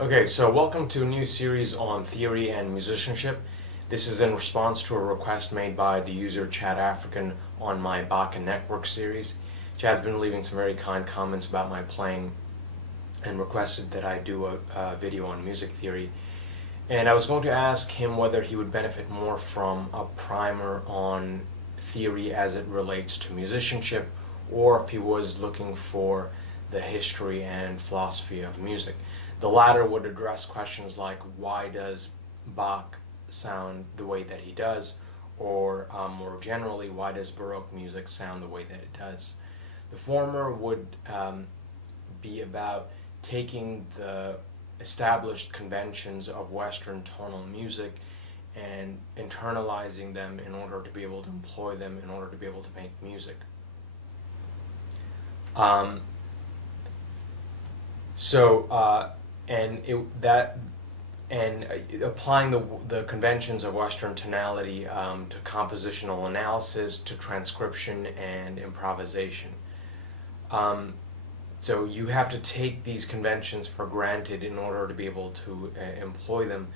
Okay, so welcome to a new series on theory and musicianship. This is in response to a request made by the user ChadAfrican on my Bach and Network series. Chad's been leaving some very kind comments about my playing and requested that I do a video on music theory. And I was going to ask him whether he would benefit more from a primer on theory as it relates to musicianship, or if he was looking for the history and philosophy of music. The latter would address questions like why does Bach sound the way that he does, or more generally, why does Baroque music sound the way that it does. The former would be about taking the established conventions of Western tonal music and internalizing them in order to be able to employ them in order to be able to make music. Um, so and it, that and applying the conventions of Western tonality to compositional analysis, to transcription and improvisation. So you have to take these conventions for granted in order to be able to employ them.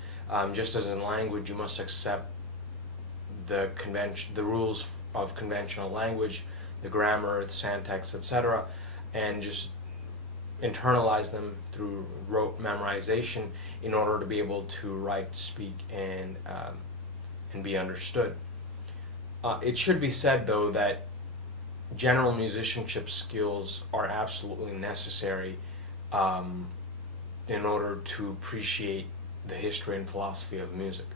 Just as in language, you must accept the rules of conventional language, the grammar, the syntax, etc., and just internalize them through rote memorization in order to be able to write, speak, and be understood. It should be said, though, that general musicianship skills are absolutely necessary in order to appreciate the history and philosophy of music.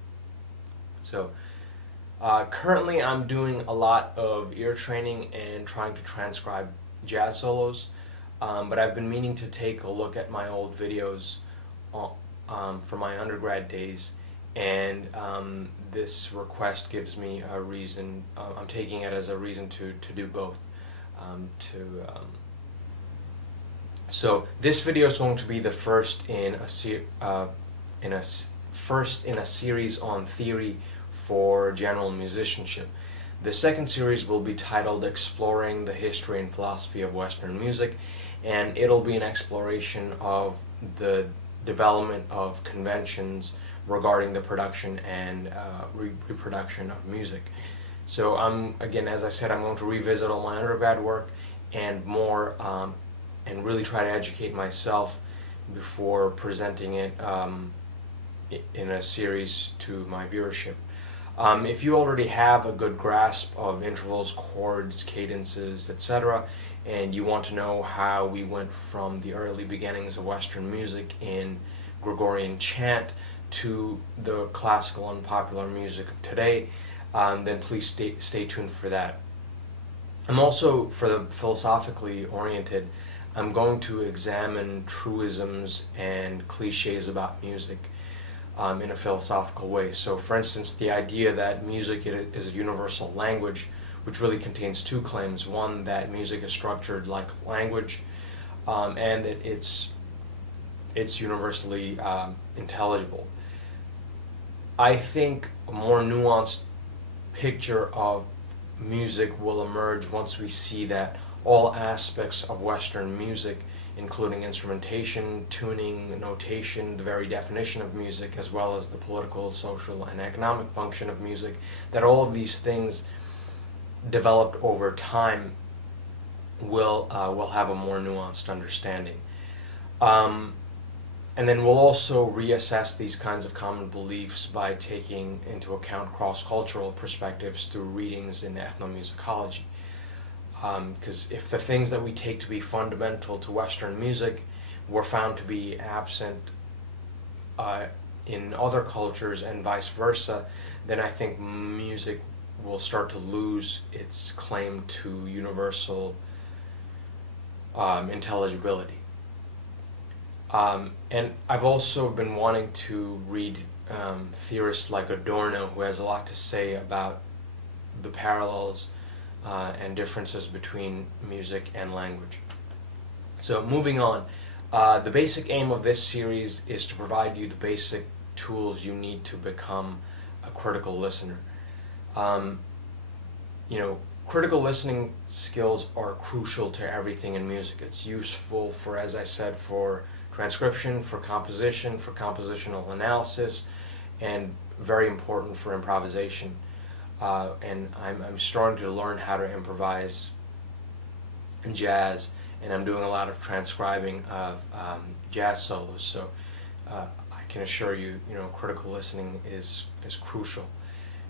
So currently I'm doing a lot of ear training and trying to transcribe jazz solos. But I've been meaning to take a look at my old videos from my undergrad days, and this request gives me a reason. I'm taking it as a reason to do both. So this video is going to be the first in a series on theory for general musicianship. The second series will be titled Exploring the History and Philosophy of Western Music, and it'll be an exploration of the development of conventions regarding the production and reproduction of music. So again, as I said, I'm going to revisit all my undergrad work and more, and really try to educate myself before presenting it in a series to my viewership. If you already have a good grasp of intervals, chords, cadences, etc., and you want to know how we went from the early beginnings of Western music in Gregorian chant to the classical and popular music of today, then please stay tuned for that. I'm also, for the philosophically oriented, I'm going to examine truisms and cliches about music in a philosophical way. So, for instance, the idea that music is a universal language, which really contains two claims. One, that music is structured like language, and that it's universally intelligible. I think a more nuanced picture of music will emerge once we see that all aspects of Western music, including instrumentation, tuning, notation, the very definition of music, as well as the political, social, and economic function of music, that all of these things developed over time will have a more nuanced understanding. And then we'll also reassess these kinds of common beliefs by taking into account cross-cultural perspectives through readings in ethnomusicology. Because if the things that we take to be fundamental to Western music were found to be absent in other cultures and vice versa, then I think music will start to lose its claim to universal intelligibility. And I've also been wanting to read theorists like Adorno, who has a lot to say about the parallels and differences between music and language. So moving on, the basic aim of this series is to provide you the basic tools you need to become a critical listener. Critical listening skills are crucial to everything in music. It's useful for, as I said, for transcription, for composition, for compositional analysis, and very important for improvisation. And I'm starting to learn how to improvise in jazz, and I'm doing a lot of transcribing of jazz solos. So I can assure you, critical listening is crucial,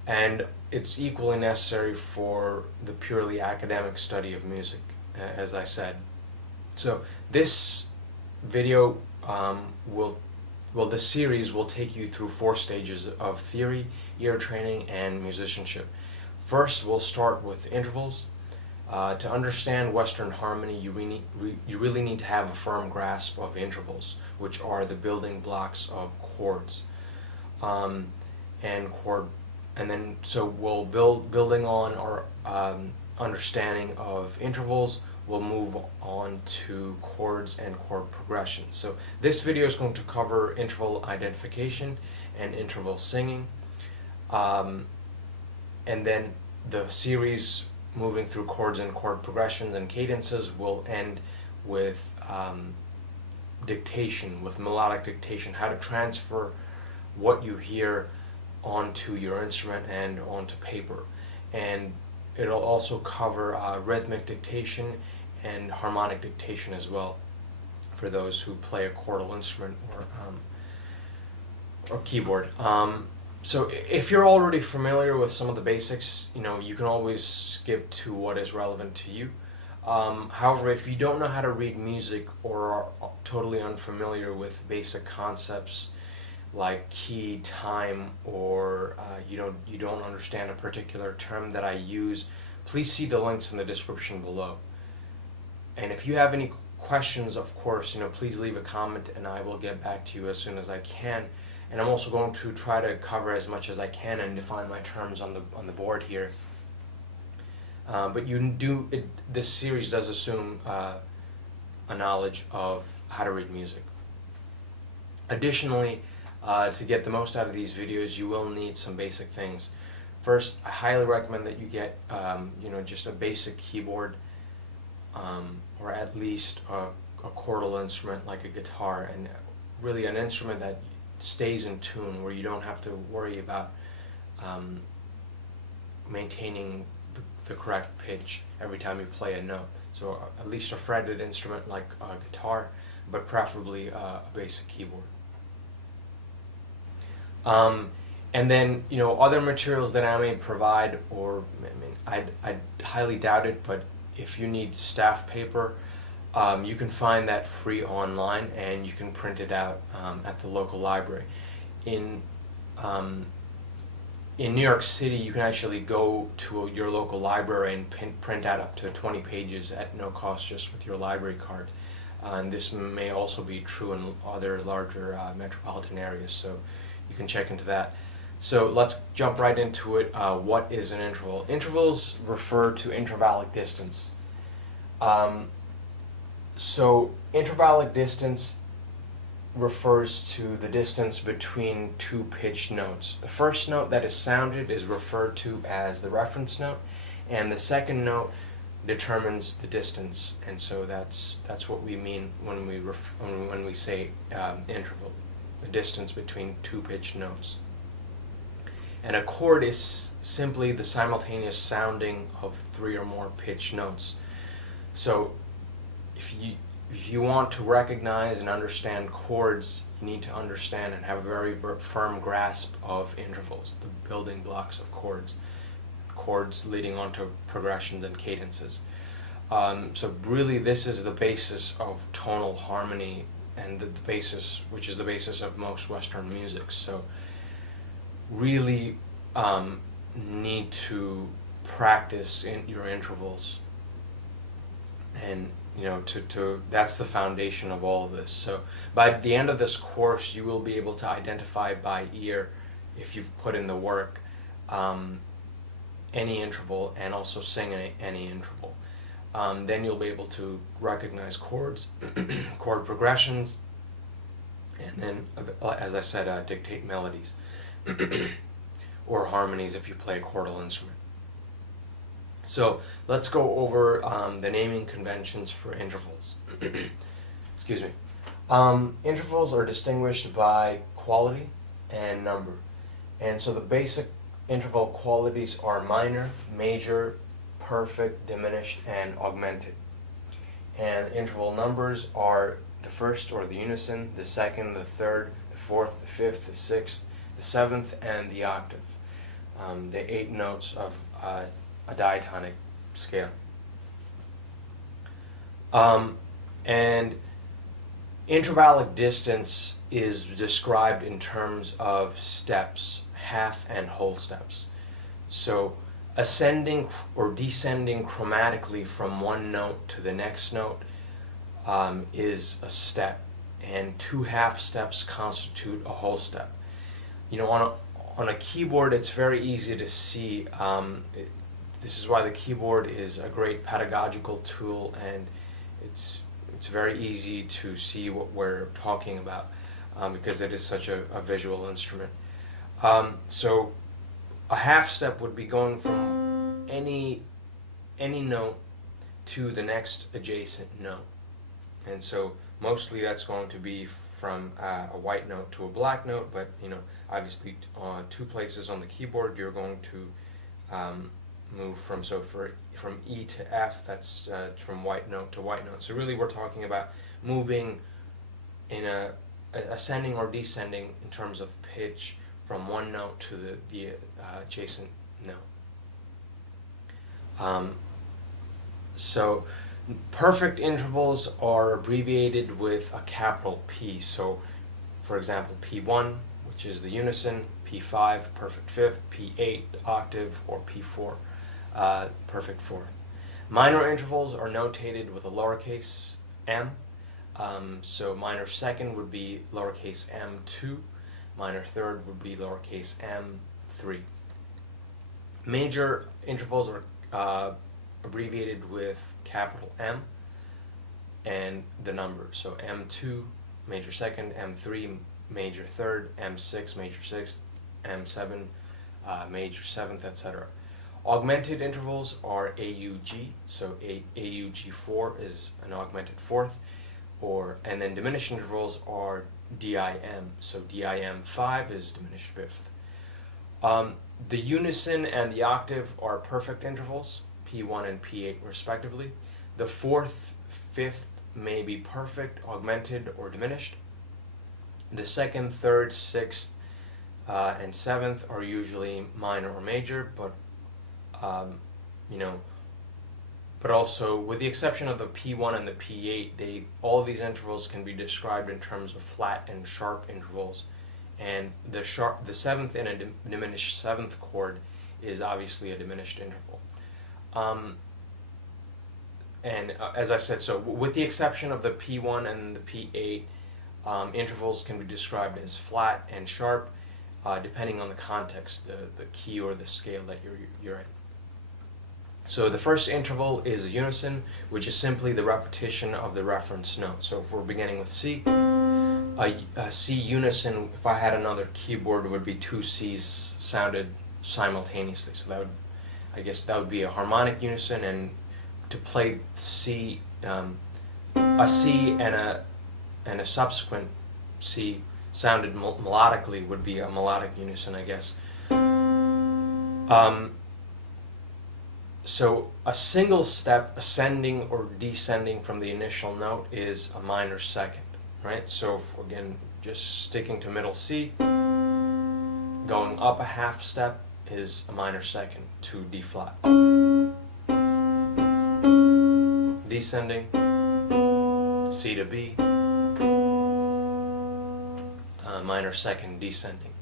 and it's equally necessary for the purely academic study of music, as I said. So this video this series will take you through 4 stages of theory, ear training, and musicianship. First, we'll start with intervals. To understand Western harmony, you really need to have a firm grasp of intervals, which are the building blocks of chords. So we'll building on our understanding of intervals, we'll move on to chords and chord progressions. So this video is going to cover interval identification and interval singing, and then the series moving through chords and chord progressions and cadences will end with dictation, with melodic dictation, how to transfer what you hear onto your instrument and onto paper. And it'll also cover rhythmic dictation and harmonic dictation as well, for those who play a chordal instrument or keyboard. So if you're already familiar with some of the basics, you can always skip to what is relevant to you. However, if you don't know how to read music or are totally unfamiliar with basic concepts like key, time, or you don't understand a particular term that I use, please see the links in the description below. And if you have any questions, of course, please leave a comment and I will get back to you as soon as I can. And I'm also going to try to cover as much as I can and define my terms on the board here. But this series does assume a knowledge of how to read music. Additionally, to get the most out of these videos, you will need some basic things. First, I highly recommend that you get just a basic keyboard, or at least a chordal instrument like a guitar, and really an instrument that stays in tune, where you don't have to worry about maintaining the correct pitch every time you play a note. So at least a fretted instrument like a guitar, but preferably a basic keyboard. And then other materials that I may provide, or I highly doubt it, but if you need staff paper, you can find that free online, and you can print it out at the local library. In New York City, you can actually go to your local library and print out up to 20 pages at no cost, just with your library card. And this may also be true in other larger metropolitan areas, so you can check into that. So let's jump right into it. What is an interval? Intervals refer to intervallic distance. So intervallic distance refers to the distance between 2 pitched notes. The first note that is sounded is referred to as the reference note, and the second note determines the distance. And so that's what we mean when we say interval, the distance between 2 pitched notes. And a chord is simply the simultaneous sounding of 3 or more pitched notes. So if you want to recognize and understand chords, you need to understand and have a very firm grasp of intervals, the building blocks of chords leading on to progressions and cadences. So really this is the basis of tonal harmony, and which is the basis of most Western music. So really need to practice your intervals, and that's the foundation of all of this. So by the end of this course, you will be able to identify by ear, if you've put in the work, any interval, and also sing any interval. Then you'll be able to recognize chords, chord progressions, and then, as I said, dictate melodies or harmonies if you play a chordal instrument. So let's go over the naming conventions for intervals. Excuse me. Intervals are distinguished by quality and number. And so the basic interval qualities are minor, major, perfect, diminished, and augmented. And interval numbers are the first, or the unison, the second, the third, the fourth, the fifth, the sixth, the seventh, and the octave. The 8 notes of a diatonic scale. And intervallic distance is described in terms of steps, half and whole steps. So ascending or descending chromatically from one note to the next note is a step, and 2 half steps constitute a whole step. You know, on a keyboard, it's very easy to see. This is why the keyboard is a great pedagogical tool, and it's very easy to see what we're talking about because it is such a visual instrument. So a half step would be going from any note to the next adjacent note, and so mostly that's going to be from a white note to a black note. But you know, obviously, 2 places on the keyboard you're going to move from. So from E to F, that's from white note to white note. So really, we're talking about moving in a ascending or descending in terms of pitch from one note to the adjacent note. So perfect intervals are abbreviated with a capital P. So for example, P1, which is the unison, P5, perfect fifth, P8, octave, or P4, perfect fourth. Minor intervals are notated with a lowercase m. So minor second would be lowercase m2, minor third would be lowercase m3. Major intervals are abbreviated with capital M and the number. So M2, major second, M3, major third, M6, major sixth, M7, major seventh, etc. Augmented intervals are AUG, so AUG4 is an augmented fourth, and then diminished intervals are DIM, so DIM5 is diminished fifth. The unison and the octave are perfect intervals, P1 and P8 respectively. The fourth, fifth may be perfect, augmented, or diminished. The second, third, sixth, and seventh are usually minor or major, but but also with the exception of the P1 and the P8, all of these intervals can be described in terms of flat and sharp intervals. And the seventh in a diminished seventh chord is obviously a diminished interval. As I said, so with the exception of the P1 and the P8, intervals can be described as flat and sharp, depending on the context, the key or the scale that you're in. So the first interval is a unison, which is simply the repetition of the reference note. So if we're beginning with C, a C unison, if I had another keyboard, would be 2 C's sounded simultaneously. So I guess that would be a harmonic unison, and to play C, a C and a subsequent C sounded melodically would be a melodic unison, I guess. So a single step ascending or descending from the initial note is a minor second, right? So again, just sticking to middle C, going up a half step is a minor second to D flat. Descending, C to B, minor second descending,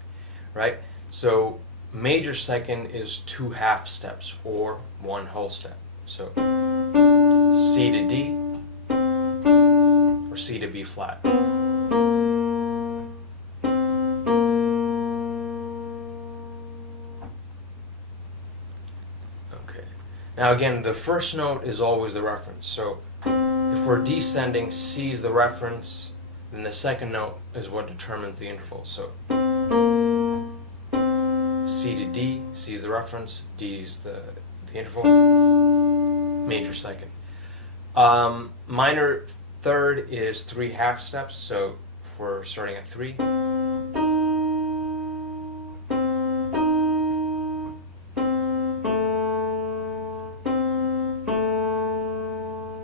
right? So major second is 2 half steps or 1 whole step. So C to D or C to B flat. Okay. Now again, the first note is always the reference. So if we're descending, C is the reference, then the second note is what determines the interval. So C to D, C is the reference, D is the interval, major second. Minor Third is 3 half steps, so if we're starting at 3,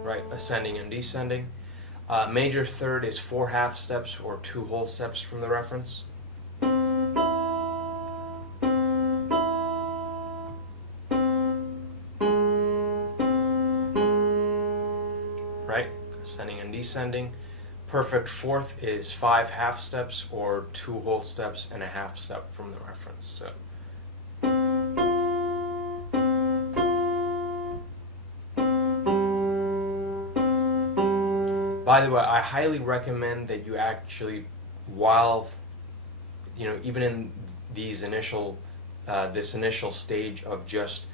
right, ascending and descending. Major third is 4 half steps or 2 whole steps from the reference. Right, ascending and descending. Perfect fourth is 5 half steps or 2 whole steps and a half step from the reference. So. By the way, I highly recommend that you actually, while, even in these this initial stage of just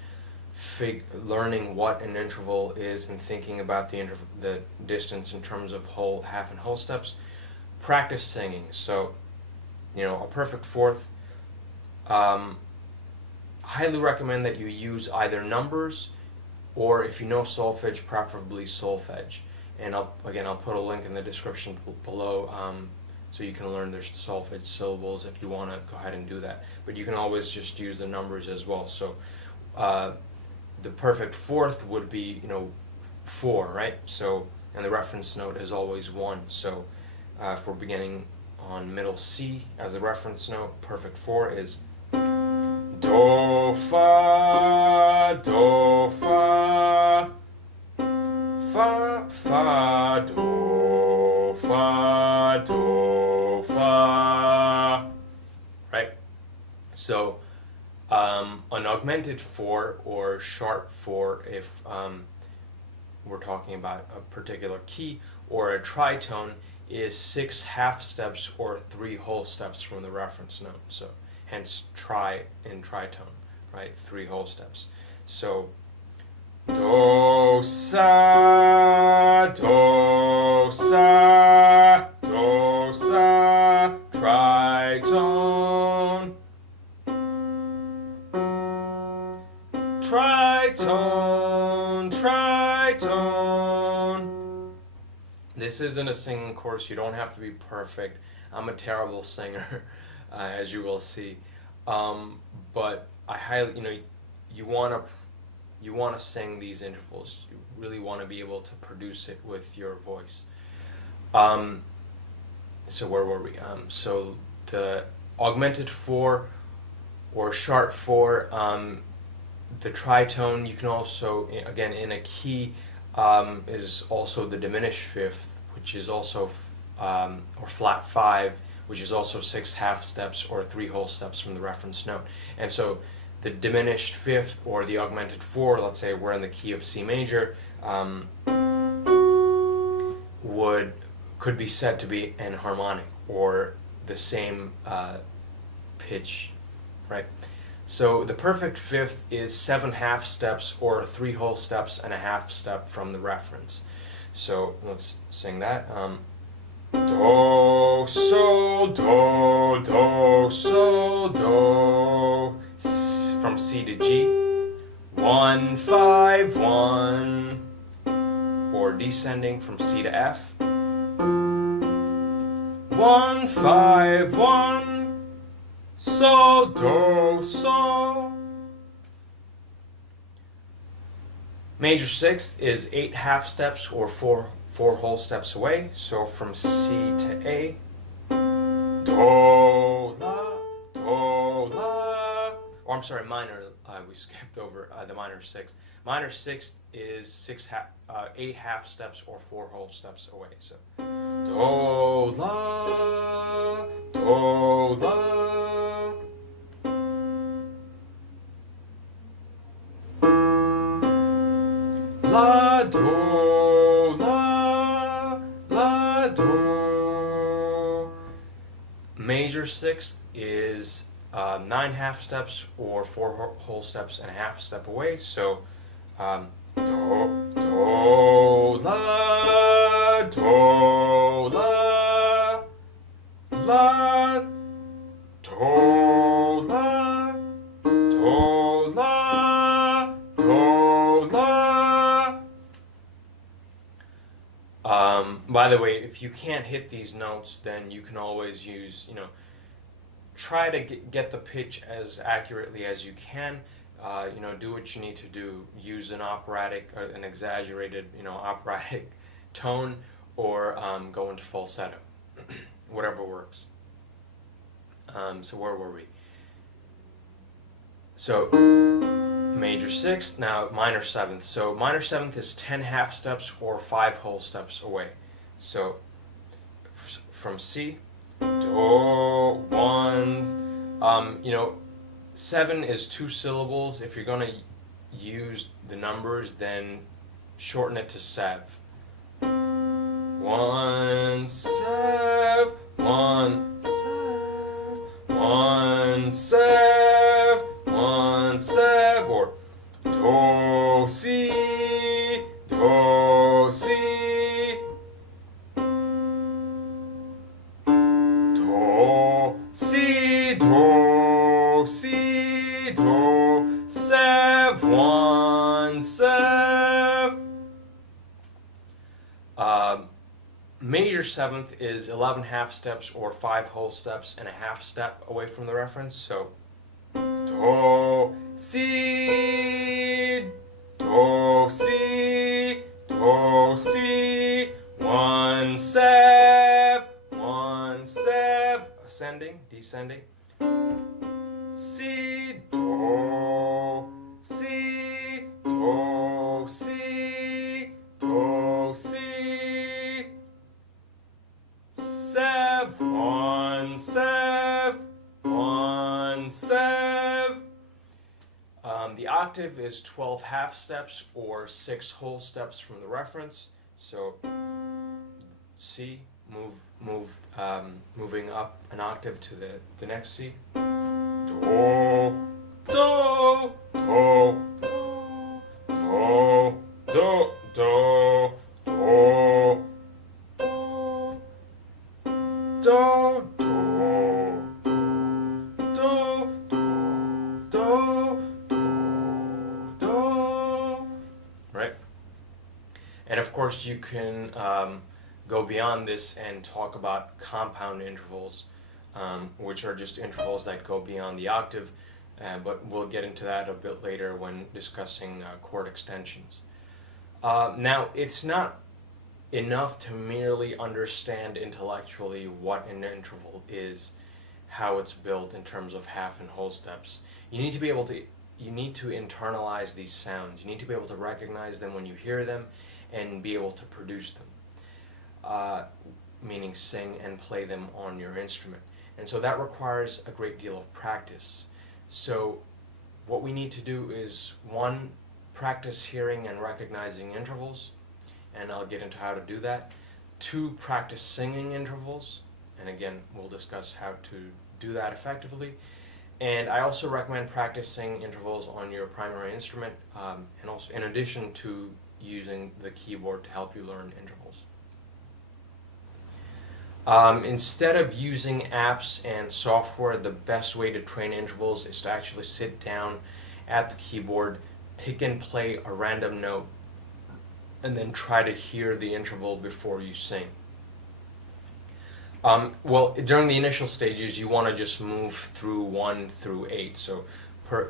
learning what an interval is and thinking about the distance in terms of whole, half, and whole steps, practice singing. So, a perfect fourth. Highly recommend that you use either numbers, or if you know solfege, preferably solfege. And I'll put a link in the description below, so you can learn there's solfege syllables if you want to go ahead and do that. But you can always just use the numbers as well. So the perfect fourth would be 4, right? So, and the reference note is always 1. So if we're beginning on middle C as a reference note, perfect 4 is do fa fa fa do fa, right? So an augmented 4 or sharp 4 if we're talking about a particular key, or a tritone is 6 half steps or 3 whole steps from the reference note. So hence tri in tritone, right? 3 whole steps. So do sa do sa do sa, tritone, tritone, tritone. This isn't a singing course. You don't have to be perfect. I'm a terrible singer, as you will see. But I highly, you want to sing these intervals. You really want to be able to produce it with your voice. So where were we? So the augmented 4 or sharp 4, the tritone, you can also, again, in a key, is also the diminished 5th, which is also, or flat 5, which is also 6 half steps or 3 whole steps from the reference note. And so the diminished 5th or the augmented 4, let's say we're in the key of C major, could be said to be enharmonic, or the same pitch, right? So the perfect 5th is 7 half steps or 3 whole steps and a half step from the reference. So let's sing that. Do, sol, do, do, sol, do, from C to G, 1, 5, 1, or descending from C to F, 1, 5, 1, sol, do, sol. Major 6th is 8 half steps or 4 whole steps away. So from C to A, do, la, do, la. Or I'm sorry, minor. We skipped over the minor 6th. Minor 6th is 8 half steps or 4 whole steps away. So do, la, do, la. La, do, la, la, do. Major 6th is 9 half steps or 4 whole steps and a half step away. So do, do, la, do, la, la, do, la, do, la, do, la. By the way, if you can't hit these notes, then you can always use, try to get the pitch as accurately as you can. Do what you need to do. Use an operatic, an exaggerated, operatic tone, or go into falsetto. Whatever works. So where were we? So major sixth, now minor seventh. So minor seventh is 10 half steps or 5 whole steps away. So from C, do, 1, 7 is 2 syllables. If you're going to use the numbers, then shorten it to sev. 1 sev, 1 sev, 1 sev, 1 sev, or do si, do si, do si, do si, do sev, 1 sev. Major seventh is 11 half steps or 5 whole steps and a half step away from the reference. So do si, do si, do si, 1 sev, 1 sev, ascending, descending. Si, do si, do si, do si, sev, 1 sev, 1 sev. The octave is 12 half steps or 6 whole steps from the reference. So C, moving up an octave to the next C. Do, do, do, do, do, do, do, do, do, right? And of course you can go beyond this and talk about compound intervals, which are just intervals that go beyond the octave, but we'll get into that a bit later when discussing chord extensions. Now, it's not enough to merely understand intellectually what an interval is, how it's built in terms of half and whole steps. You need to internalize these sounds. You need to be able to recognize them when you hear them and be able to produce them, meaning sing and play them on your instrument. And so that requires a great deal of practice. So what we need to do is, 1, practice hearing and recognizing intervals, and I'll get into how to do that. 2, practice singing intervals, and again, we'll discuss how to do that effectively. And I also recommend practicing intervals on your primary instrument, and also in addition to using the keyboard to help you learn intervals. Instead of using apps and software, the best way to train intervals is to actually sit down at the keyboard, pick and play a random note, and then try to hear the interval before you sing. Well, during the initial stages, you want to just move through 1 through 8. So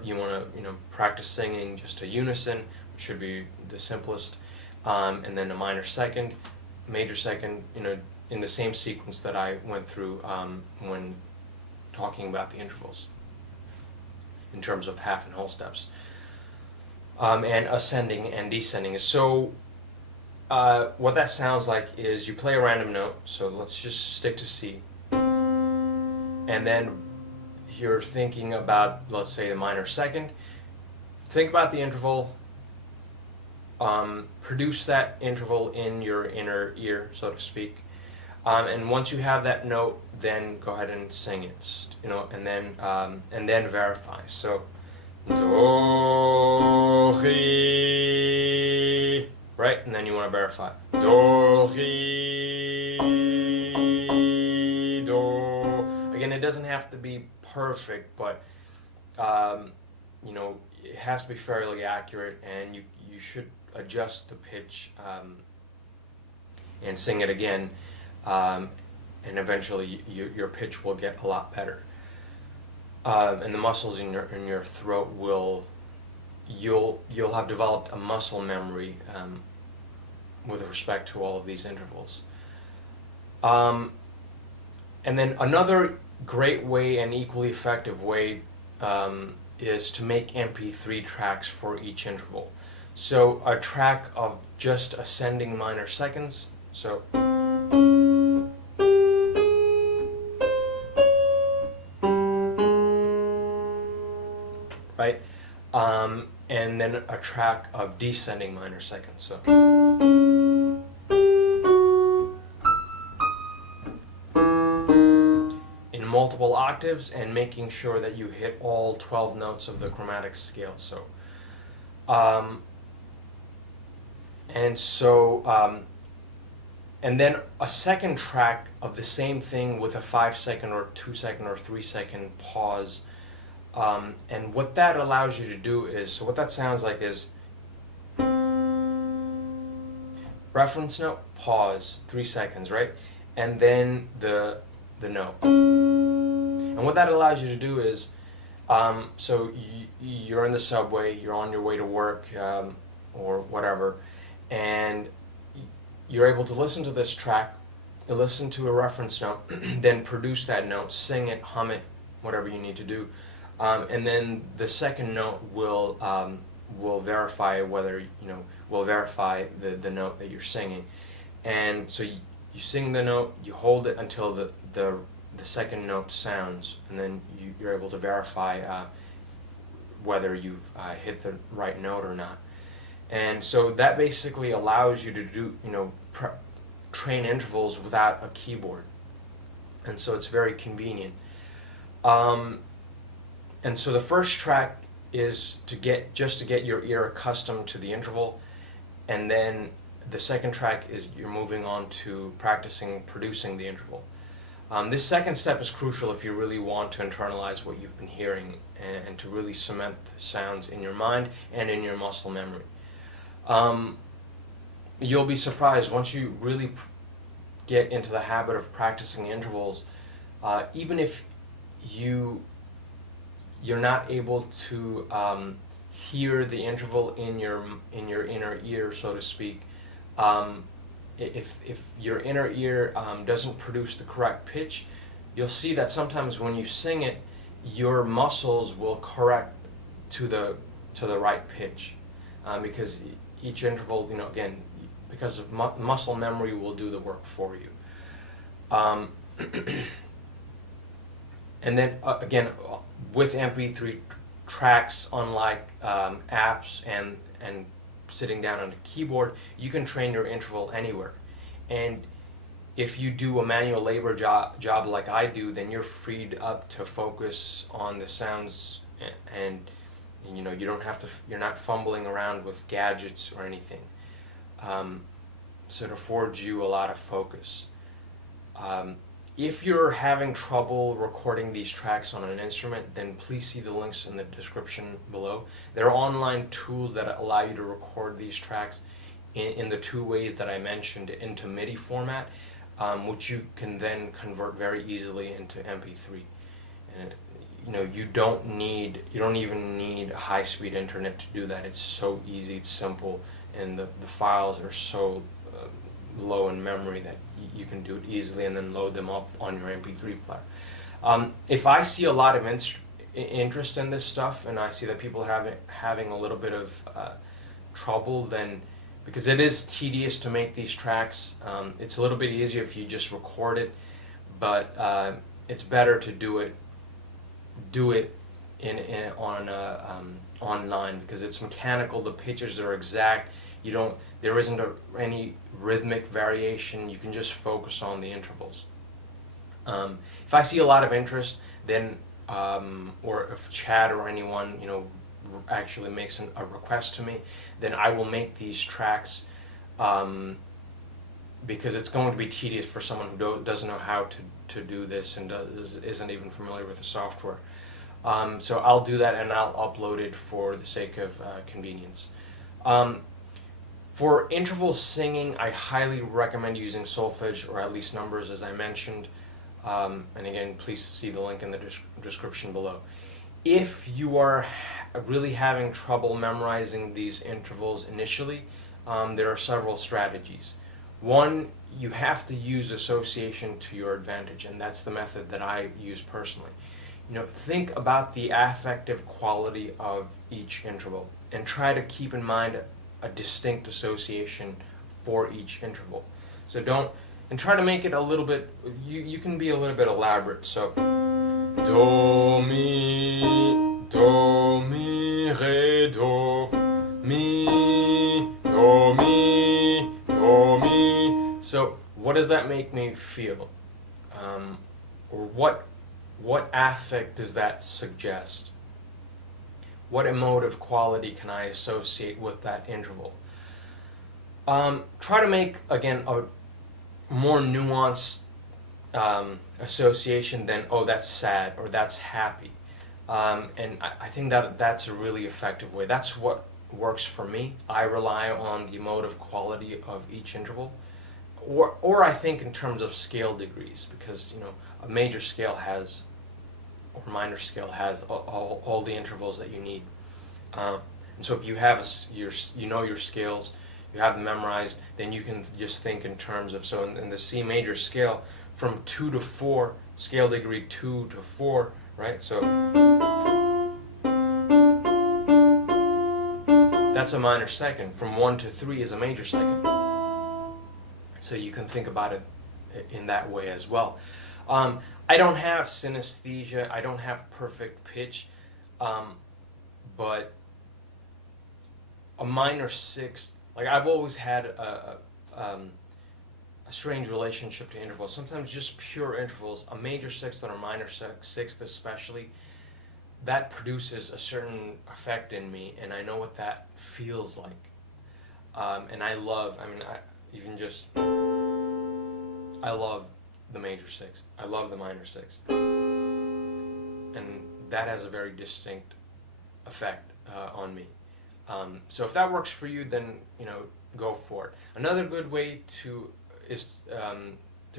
you want to practice singing just a unison, which should be the simplest, and then a minor second, major second, in the same sequence that I went through when talking about the intervals in terms of half and whole steps, and ascending and descending. So what that sounds like is you play a random note, so let's just stick to C, and then you're thinking about, let's say, the minor second. Think about the interval, produce that interval in your inner ear, so to speak, and once you have that note, then go ahead and sing it, and then verify. So do, re, right, and then you want to verify. Do, re, do. Again, it doesn't have to be perfect, but it has to be fairly accurate, and you should adjust the pitch and sing it again, and eventually your pitch will get a lot better. And the muscles in your throat you'll have developed a muscle memory with respect to all of these intervals. And then another great way and equally effective way is to make MP3 tracks for each interval. So a track of just ascending minor seconds, so right, and then a track of descending minor seconds, so in multiple octaves, and making sure that you hit all 12 notes of the chromatic scale. So and then a second track of the same thing with a 5-second or 2-second or 3-second pause. And what that allows you to do is, so what that sounds like is reference note, pause, 3 seconds, right? And then the note. And what that allows you to do is, so you're in the subway, you're on your way to work, or whatever, and you're able to listen to this track, listen to a reference note, then produce that note, sing it, hum it, whatever you need to do. And then the second note will verify whether, will verify the note that you're singing. And so you sing the note, you hold it until the second note sounds, and then you're able to verify whether you've hit the right note or not. And so that basically allows you to do, train intervals without a keyboard. And so it's very convenient. And so the first track is to get your ear accustomed to the interval, and then the second track is you're moving on to practicing producing the interval. This second step is crucial if you really want to internalize what you've been hearing and to really cement the sounds in your mind and in your muscle memory. You'll be surprised once you really get into the habit of practicing intervals, even if you're not able to hear the interval in your inner ear, so to speak. If your inner ear doesn't produce the correct pitch, you'll see that sometimes when you sing it, your muscles will correct to the right pitch, because each interval, again, because of muscle memory, will do the work for you. And then again, with MP3 tracks, unlike apps and sitting down on a keyboard, you can train your interval anywhere. And if you do a manual labor job like I do, then you're freed up to focus on the sounds, and you don't have to. You're not fumbling around with gadgets or anything. So it affords you a lot of focus. If you're having trouble recording these tracks on an instrument, then please see the links in the description below. There are online tools that allow you to record these tracks in the two ways that I mentioned into Midi format, which you can then convert very easily into MP3. And you don't even need a high-speed internet to do that. It's so easy, it's simple, and the files are so low in memory that you can do it easily and then load them up on your MP3 player. If I see a lot of interest in this stuff, and I see that people having a little bit of trouble, then because it is tedious to make these tracks, it's a little bit easier if you just record it, but it's better to do it online, because it's mechanical. The pitches are exact. There isn't any rhythmic variation. You can just focus on the intervals. If I see a lot of interest, then or if Chad or anyone actually makes a request to me, then I will make these tracks, because it's going to be tedious for someone who doesn't know how to do this and isn't even familiar with the software. So I'll do that, and I'll upload it for the sake of convenience. For interval singing, I highly recommend using solfege, or at least numbers, as I mentioned. And again, please see the link in the description below. If you are really having trouble memorizing these intervals initially, there are several strategies. One, you have to use association to your advantage, and that's the method that I use personally. Think about the affective quality of each interval and try to keep in mind a distinct association for each interval. So try to make it a little bit, you can be a little bit elaborate. So, do, mi, re, do, mi, do, mi, do, mi. So what does that make me feel? Or what affect does that suggest? What emotive quality can I associate with that interval? Try to make, again, a more nuanced association than, oh, that's sad or that's happy. And I think that's a really effective way. That's what works for me. I rely on the emotive quality of each interval. Or I think in terms of scale degrees, because a major scale has, or minor scale has all the intervals that you need. And so if you have your scales, you have them memorized, then you can just think in terms of, so in the C major scale, from 2 to 4, scale degree 2 to 4, right? So that's a minor second. From 1 to 3 is a major second. So you can think about it in that way as well. I don't have synesthesia, I don't have perfect pitch, but a minor sixth, like I've always had a strange relationship to intervals. Sometimes just pure intervals, a major sixth or a minor sixth especially, that produces a certain effect in me, and I know what that feels like. And I love the major sixth. I love the minor sixth. And that has a very distinct effect on me. So if that works for you, then go for it. Another good way to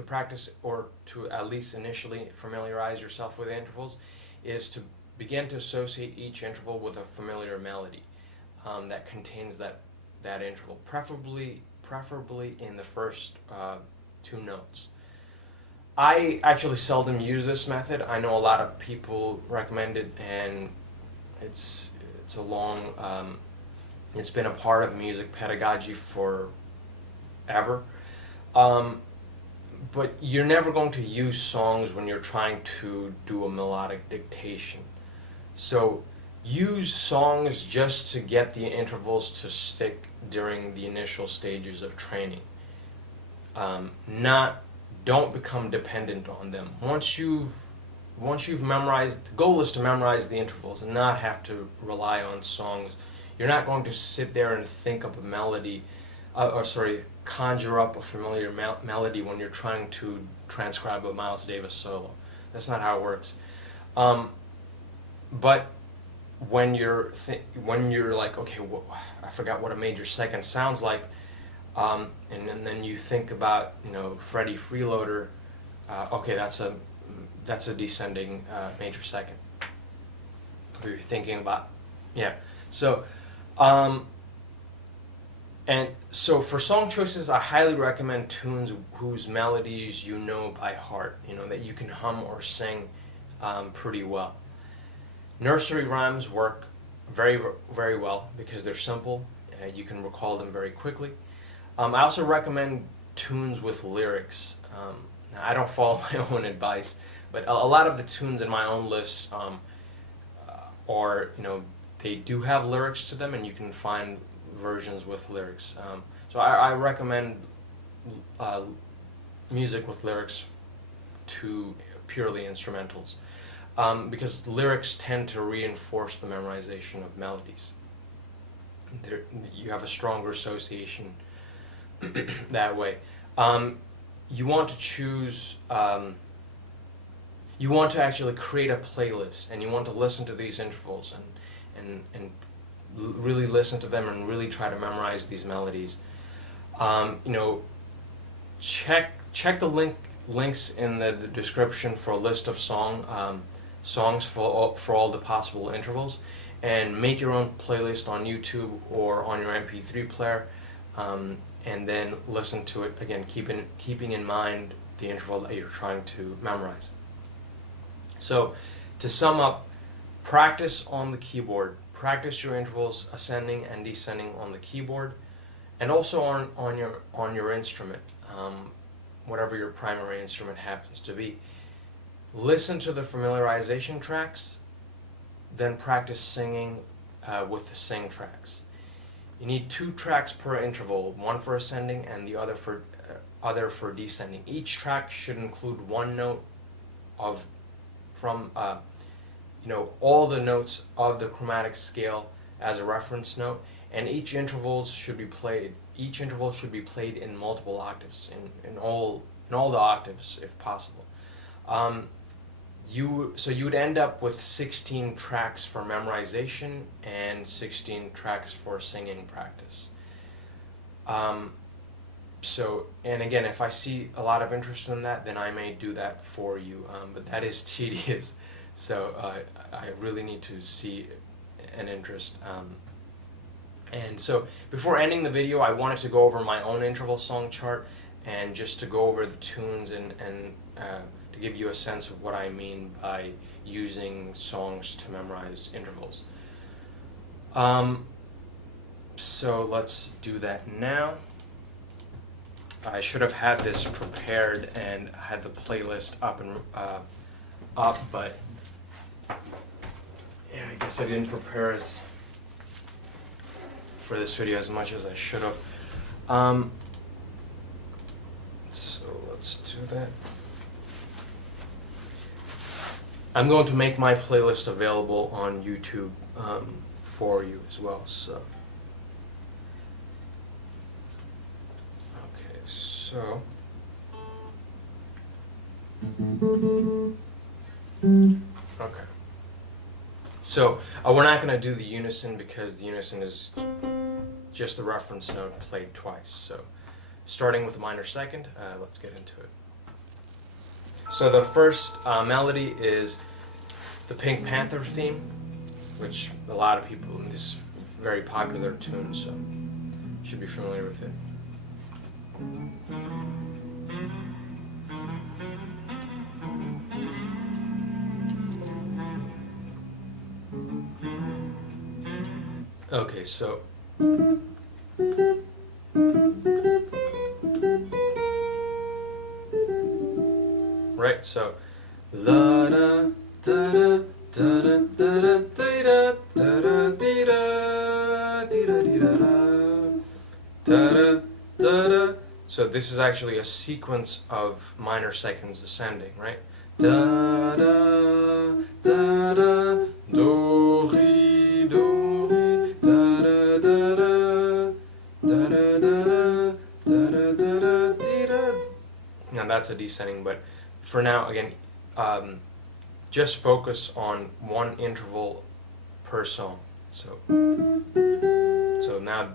practice, or to at least initially familiarize yourself with intervals, is to begin to associate each interval with a familiar melody that contains that interval, preferably in the first 2 notes. I actually seldom use this method. I know a lot of people recommend it, and it's a long. It's been a part of music pedagogy forever. But you're never going to use songs when you're trying to do a melodic dictation. So use songs just to get the intervals to stick during the initial stages of training. Don't become dependent on them. Once you've memorized, the goal is to memorize the intervals and not have to rely on songs. You're not going to sit there and think up a melody, conjure up a familiar melody when you're trying to transcribe a Miles Davis solo. That's not how it works. But when you're like, okay, I forgot what a major second sounds like, and then you think about Freddie Freeloader, okay, that's a descending major second. If you're thinking about, yeah. So, and so for song choices, I highly recommend tunes whose melodies you know by heart, that you can hum or sing pretty well. Nursery rhymes work very, very well because they're simple. You can recall them very quickly. I also recommend tunes with lyrics. Now, I don't follow my own advice, but a lot of the tunes in my own list are, they do have lyrics to them, and you can find versions with lyrics. So I recommend music with lyrics to purely instrumentals, because lyrics tend to reinforce the memorization of melodies. You have a stronger association that way. You want to choose, you want to actually create a playlist, and you want to listen to these intervals and really listen to them and really try to memorize these melodies. You know, check the links in the description for a list of songs for all the possible intervals, and make your own playlist on YouTube or on your MP3 player, and then listen to it again, keeping in mind the interval that you're trying to memorize. So, to sum up, practice on the keyboard. Practice your intervals ascending and descending on the keyboard, and also on your instrument, whatever your primary instrument happens to be. Listen to the familiarization tracks, then practice singing with the sing tracks. You need 2 tracks per interval, one for ascending and the other for descending. Each track should include one note from all the notes of the chromatic scale as a reference note, and each interval should be played in multiple octaves, in all the octaves if possible. You would end up with 16 tracks for memorization and 16 tracks for singing practice. And again, if I see a lot of interest in that, then I may do that for you, but that is tedious, so I really need to see an interest. And so before ending the video, I wanted to go over my own interval song chart, and just to go over the tunes and to give you a sense of what I mean by using songs to memorize intervals. So let's do that now. I should have had this prepared and had the playlist up, but yeah, I guess I didn't prepare for this video as much as I should have. So let's do that. I'm going to make my playlist available on YouTube for you as well. So, okay, so okay. So we're not going to do the unison because the unison is just the reference note played twice. So, starting with the minor second, let's get into it. So the first melody is the Pink Panther theme, which a lot of people in this very popular tune, so you should be familiar with it. Okay, so right, so la da da da da da da da da da da da. So this is actually a sequence of minor seconds ascending, right? Da da da da do re do re da da da da da da da da da. Now that's a descending, but for now, again, just focus on one interval per song. So now,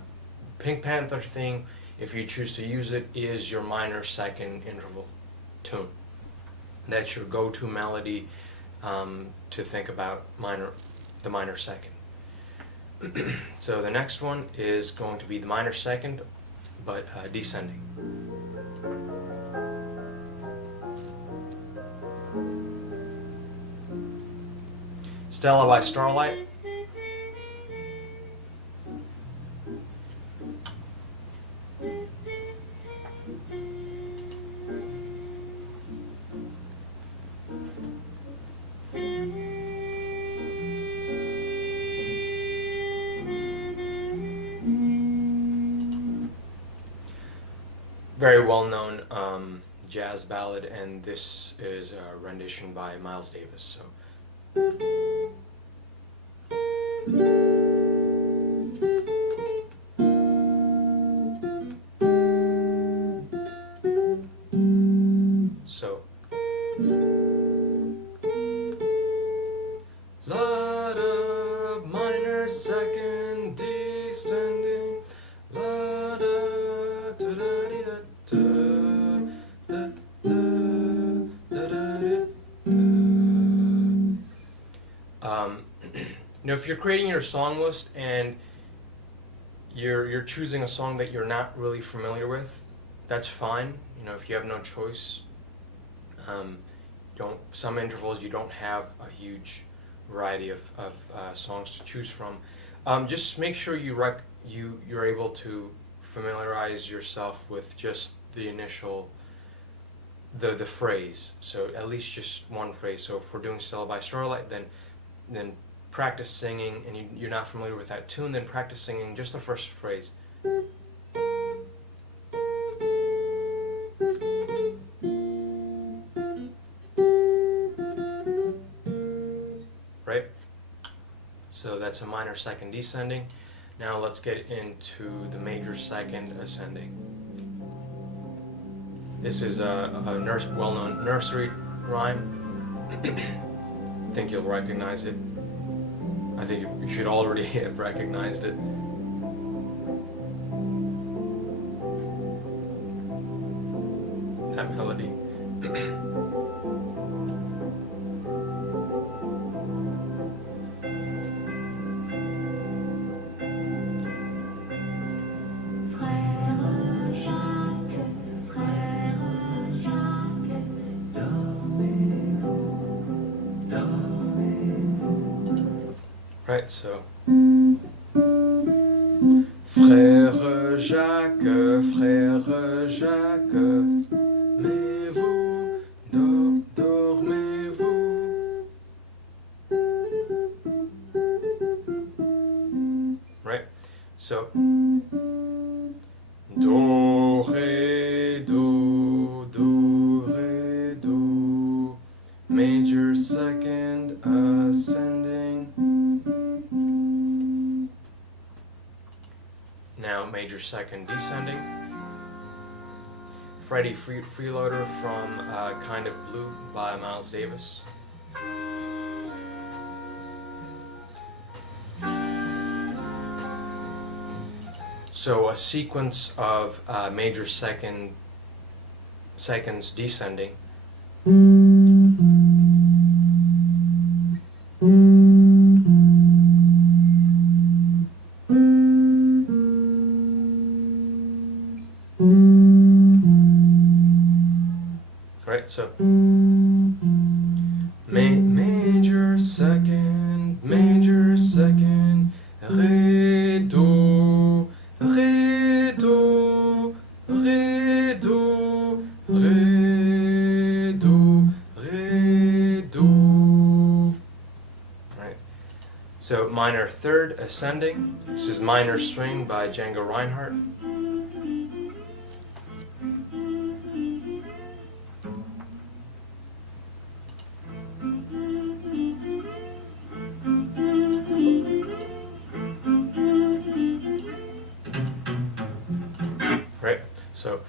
Pink Panther theme, if you choose to use it, is your minor second interval tune. That's your go-to melody to think about the minor second. So the next one is going to be the minor second, but descending. Stella by Starlight. Very well-known jazz ballad, and this is a rendition by Miles Davis. So. So, la da minor second descending, la da da If you're creating your song list and you're choosing a song that you're not really familiar with, that's fine. If you have no choice, some intervals you don't have a huge variety of songs to choose from. Just make sure you're able to familiarize yourself with just the initial the phrase. So at least just one phrase. So if we're doing Syllabi Starlight, then practice singing, and you're not familiar with that tune, then practice singing just the first phrase. Right? So that's a minor second descending. Now let's get into the major second ascending. This is a well-known nursery rhyme. I think you'll recognize it. I think you should already have recognized it. That melody. Right, so Frère Jacques, mais-vous, dormez-vous. Right, so Do, Ré, Do, Ré, Do, major second ascending. Now major second descending. Freddie Freeloader from Kind of Blue by Miles Davis. So a sequence of major seconds descending. Right, so major second, Ré, Do, Ré, Do, Ré, Do, Ré, Do, Ré, Do. Right, so minor third ascending. This is Minor Swing by Django Reinhardt. Right, so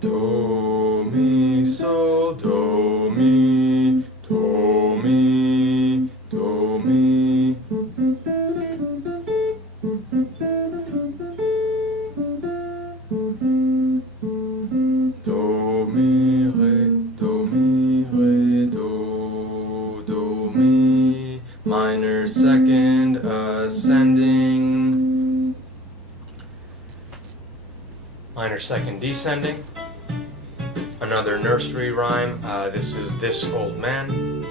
Do, Mi, Sol, Do, Mi, Do, Mi, Do, Mi. Do, Mi, Re, Do, Mi, Re, Do, Do, Mi, minor second ascending, minor second descending. Another nursery rhyme. This is This Old Man.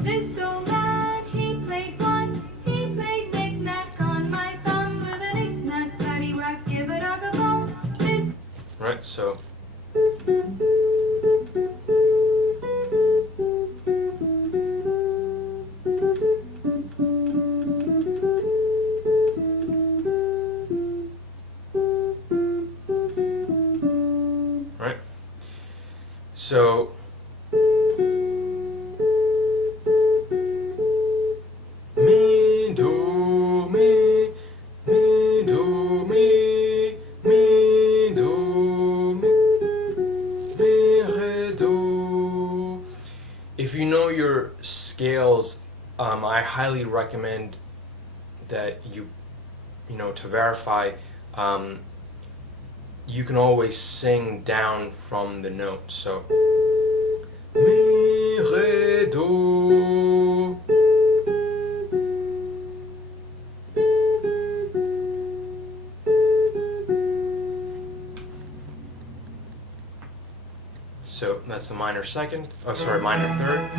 This old man, he played knick-knack on my thumb with a knick-knack, paddywhack, give a dog a bone. This. Right, so right. So if you know your scales, I highly recommend that to verify, you can always sing down from the notes. So, mi, re, do. So that's the minor second, minor third.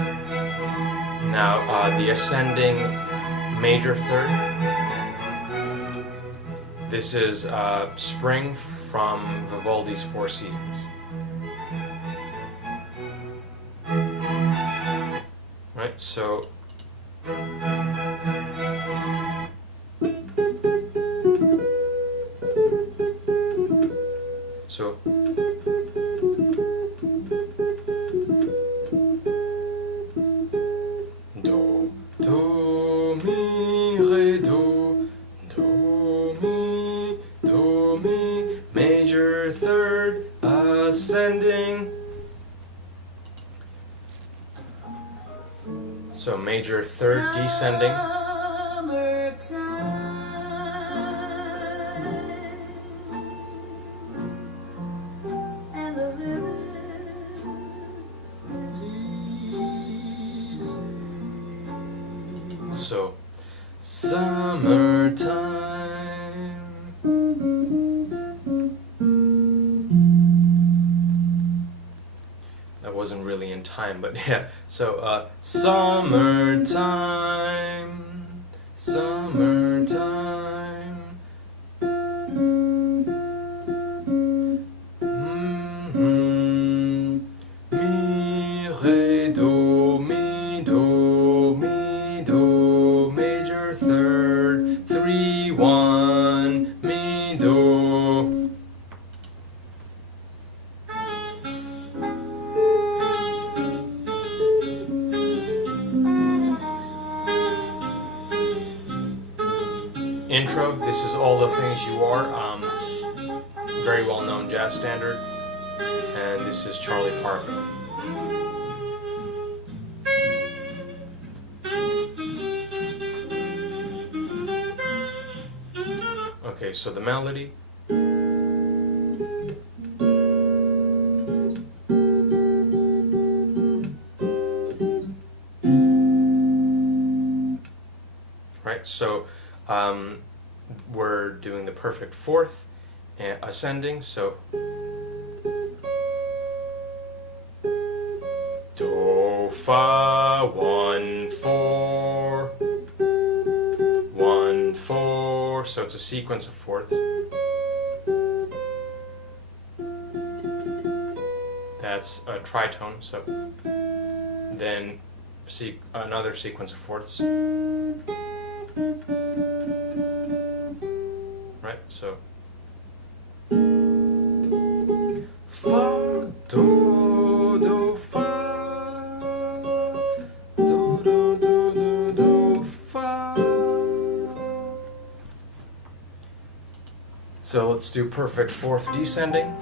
Now the ascending major third. This is Spring from Vivaldi's Four Seasons. Right, so do, do, mi, re, do, do, mi, major third, ascending. So major third descending. So summertime. That wasn't really in time, but yeah. So summertime, summertime. Mi, re, do, mi, do, mi, do, major third, 3, 1, mi, do. Intro, this is All the Things You Are, very well known jazz standard, and this is Charlie Parker. Okay, so the melody. Right, so we're doing the perfect fourth, ascending, so do, fa, 1, 4, 1, 4, so it's a sequence of fourths. That's a tritone, so then another sequence of fourths. Right, so fa, do, do, fa, do, do, do, do, do, fa. So let's do perfect fourth descending.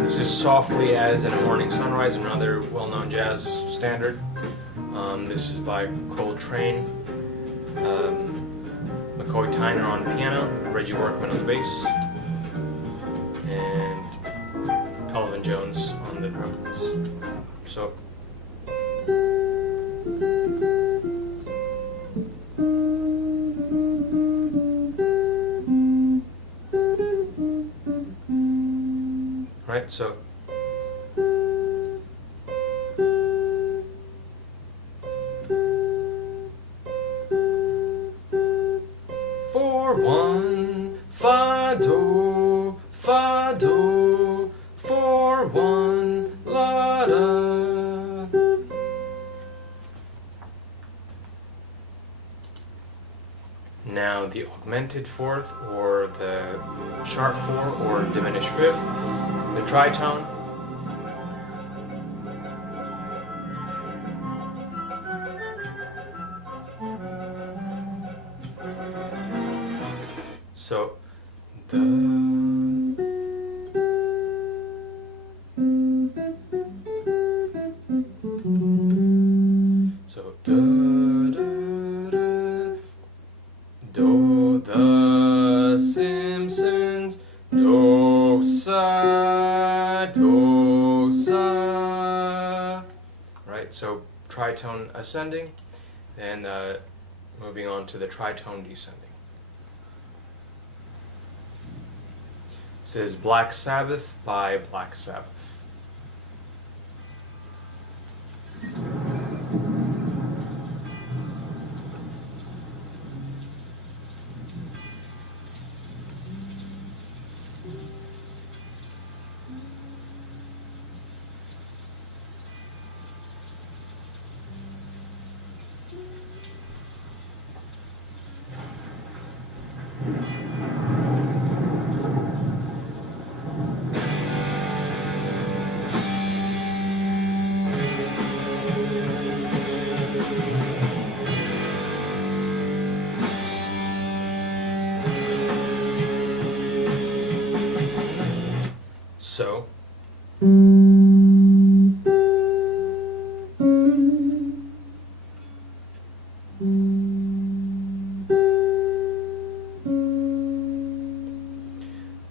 This is Softly as in a Morning Sunrise, another well-known jazz standard. This is by Coltrane, McCoy Tyner on piano, Reggie Workman on the bass, and Elvin Jones on the drums. So, right, so 4, 1, fa, do, 4, 1, la, da. Now the augmented fourth, or the sharp 4, or diminished fifth, the tritone. So the do, sa, do, sa. Right, so tritone ascending, and moving on to the tritone descending. This is Black Sabbath by Black Sabbath.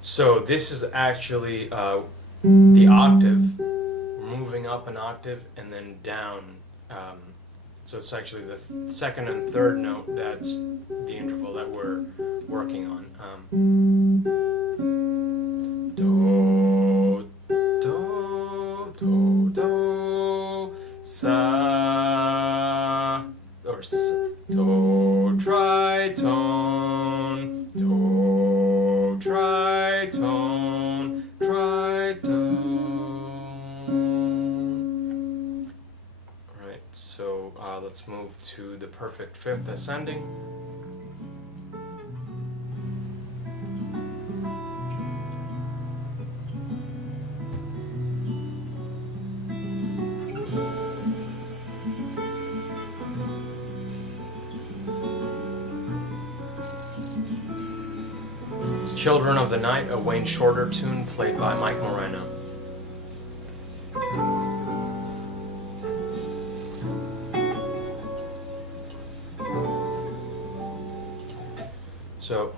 So, this is actually the octave, moving up an octave and then down. So it's actually the second and third note. That's the interval that we're working on. Do, do, do, do, sa, or s, do, tritone, do, tritone, tritone. Right, so let's move to the perfect fifth ascending. Children of the Night, a Wayne Shorter tune played by Mike Moreno. So,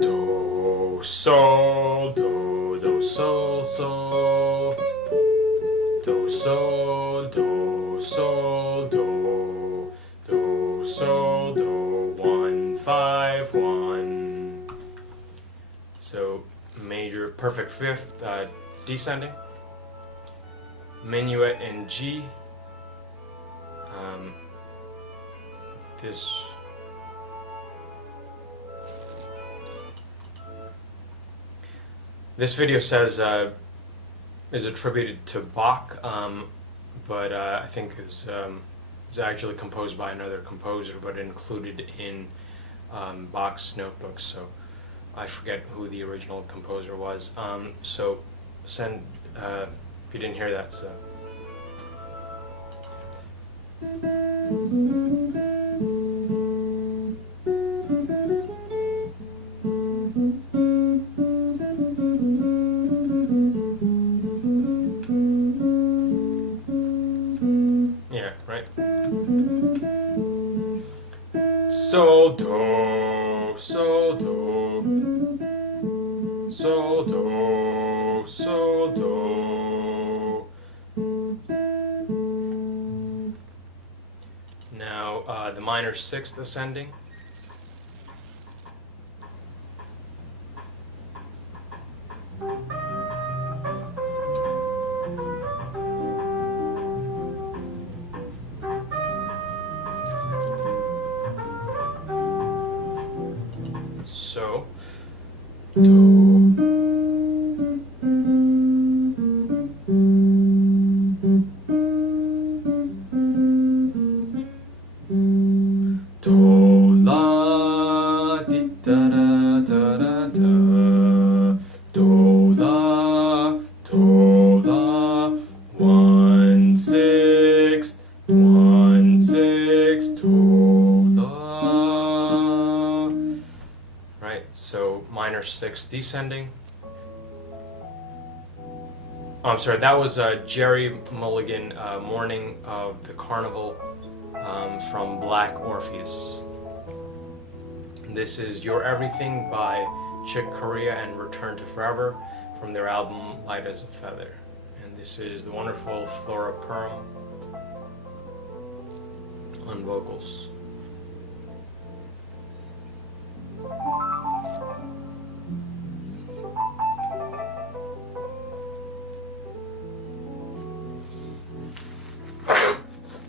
do, sol, do, do, sol, sol. Do, sol, do, sol, do, do, sol, do, 1, 5, 1. So major perfect fifth descending, minuet in G. This video says is attributed to Bach, but I think is actually composed by another composer, but included in Bach's notebooks. So I forget who the original composer was. So send if you didn't hear that. So. Sol, do, sol, do, sol, do, sol, do. Now the minor sixth ascending. So, do, do, la, di, da, da, da, da, da, do, la, 1, 6, 1, 6, do, la. Right, so minor sixth descending. I'm sorry, that was Jerry Mulligan, Morning of the Carnival, from Black Orpheus. This is Your Everything by Chick Corea and Return to Forever from their album Light as a Feather. And this is the wonderful Flora Purim on vocals.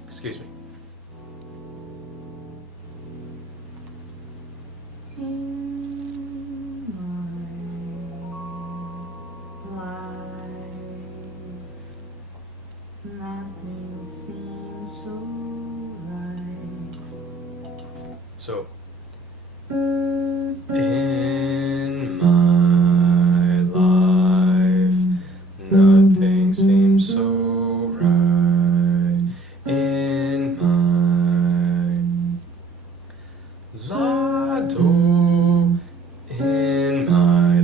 Excuse me. In my life, nothing seems so right. So, in my life, nothing seems so right. In my lado, in my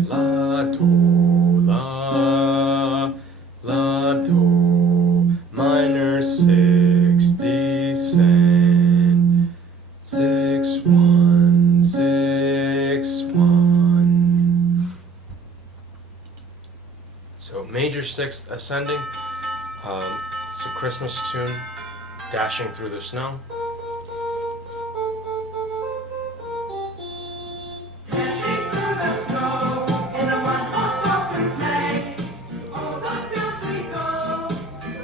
lado, minor 6 descent, 6 1 6 1. So major 6th ascending. It's a Christmas tune, Dashing Through the Snow. Dashing through the snow in a one-horse open sleigh. Over fields we go,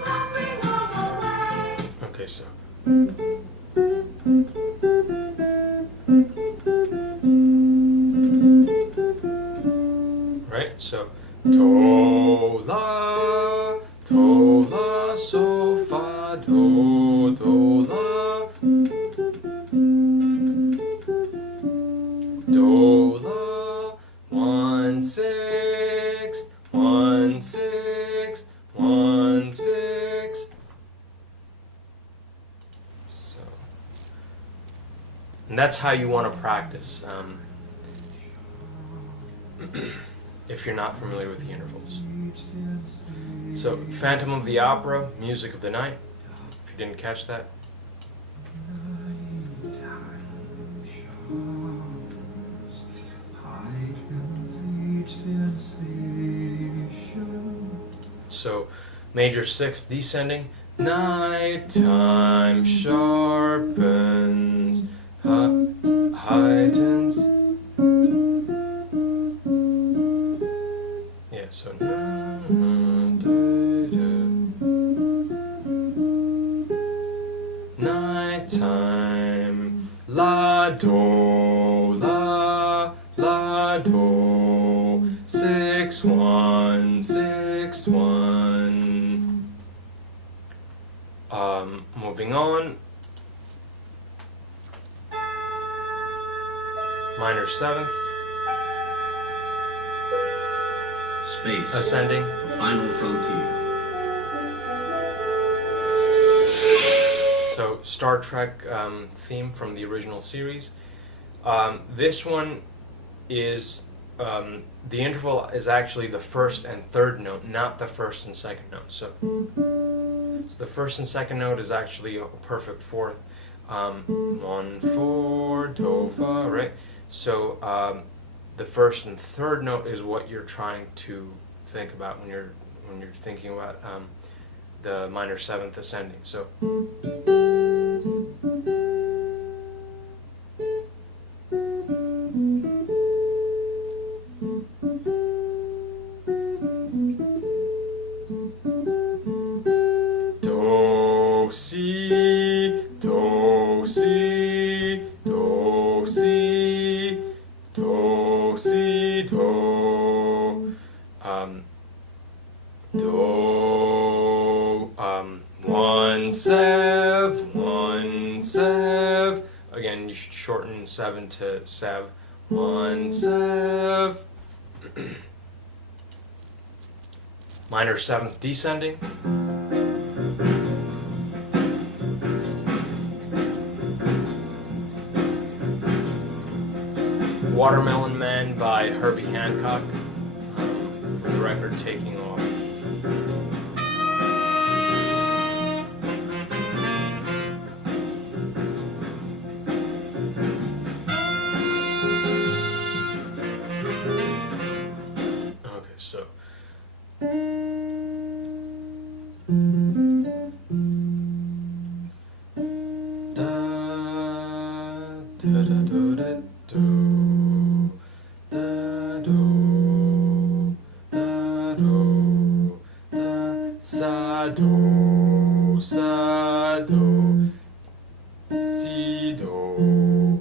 laughing all the way. Okay, so right, so tola, tola, so fa, do, dola, dola, 1/6, 1/6, 1/6. So, and that's how you want to practice. If you're not familiar with the intervals. So, Phantom of the Opera, Music of the Night, if you didn't catch that. So, major 6th descending. Nighttime sharpens, heightens. Yeah, so nighttime, la do, la do, 6 1 6 1. Moving on. Minor 7th. Space, Ascending. the final frontier. So Star Trek theme from the original series. This one is the interval is actually the 1st and 3rd note, not the 1st and 2nd note. So the 1st and 2nd note is actually a perfect 4th. 1 4 do fa, right? So the 1st and 3rd note is what you're trying to think about when you're thinking about the minor 7th ascending. So do si do si do si do si do do 1 sev 1 sev. Again, you should shorten 7 to sev. 1 sev. Minor 7th descending. Watermelon Man by Herbie Hancock. For the record, taking off do, sa, do, si, do,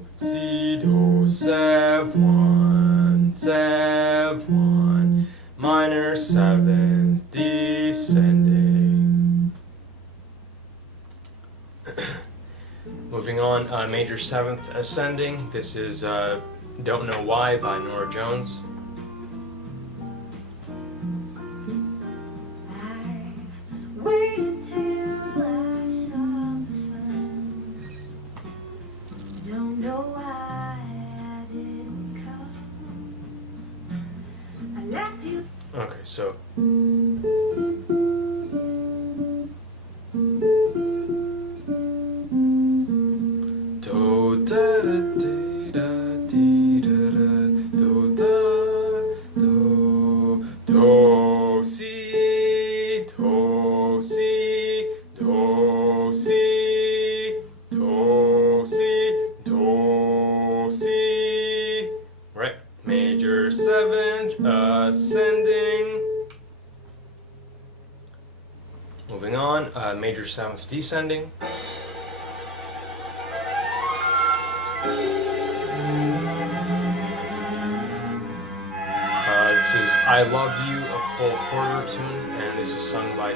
7, minor 7th, descending. Moving on, major 7th, ascending. This is Don't Know Why by Norah Jones. I waited till I saw the sun. Don't know why I didn't come. I left you. Okay, so do da da dee da dee da da do da do si do si do si do si do si. Right, major 7th, ascending. Moving on, major 7th, descending. This is I Love You, a Cole Porter tune, and this is sung by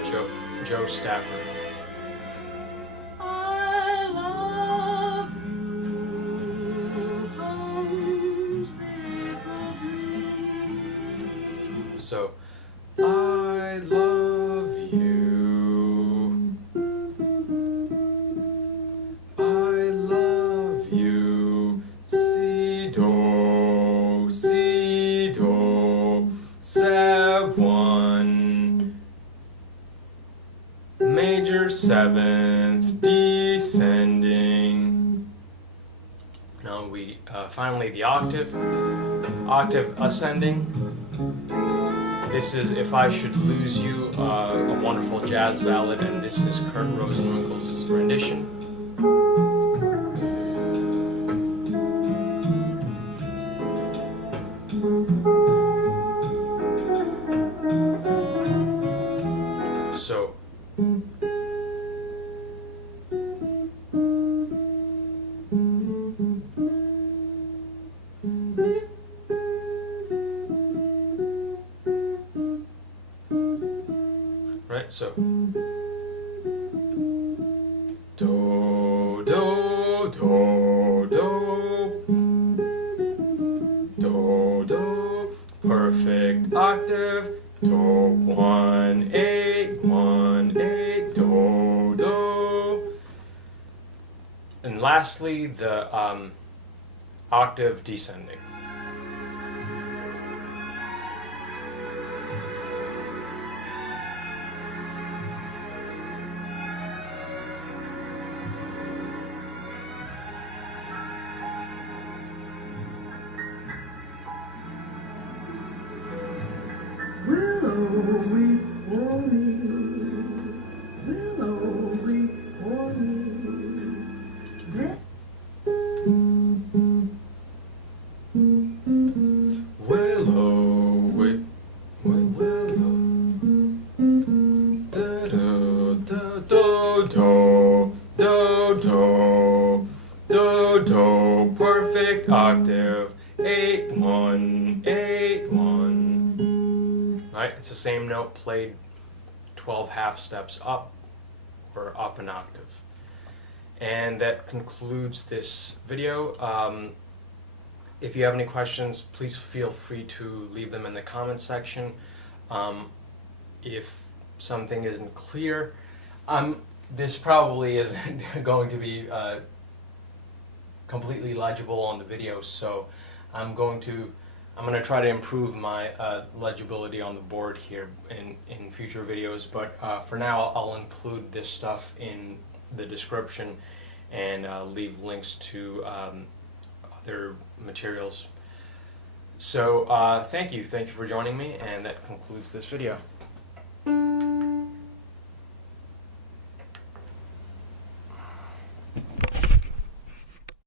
Joe Stafford. I love you, homes never blue. So, I love you. I love you. Si, do, 7, major 7th, descending. Now we finally the octave ascending. This is If I Should Lose You, a wonderful jazz ballad, and this is Kurt Rosenwinkel's rendition. So, right, so do, do, do, do, do, perfect octave, do, 1, 8, 1, 8, do, do. And lastly, the octave descending. Willow, weep for me. Willow, weep for me. Willow, willow, da da da do do do do do, perfect octave, 8 1 8 1. Right, it's the same note played 12 half steps up or up an octave. And that concludes this video. If you have any questions, please feel free to leave them in the comments section. If something isn't clear, this probably isn't going to be completely legible on the video, so I'm going to try to improve my legibility on the board here in future videos, but for now I'll include this stuff in the description and leave links to other materials. So thank you for joining me, and that concludes this video.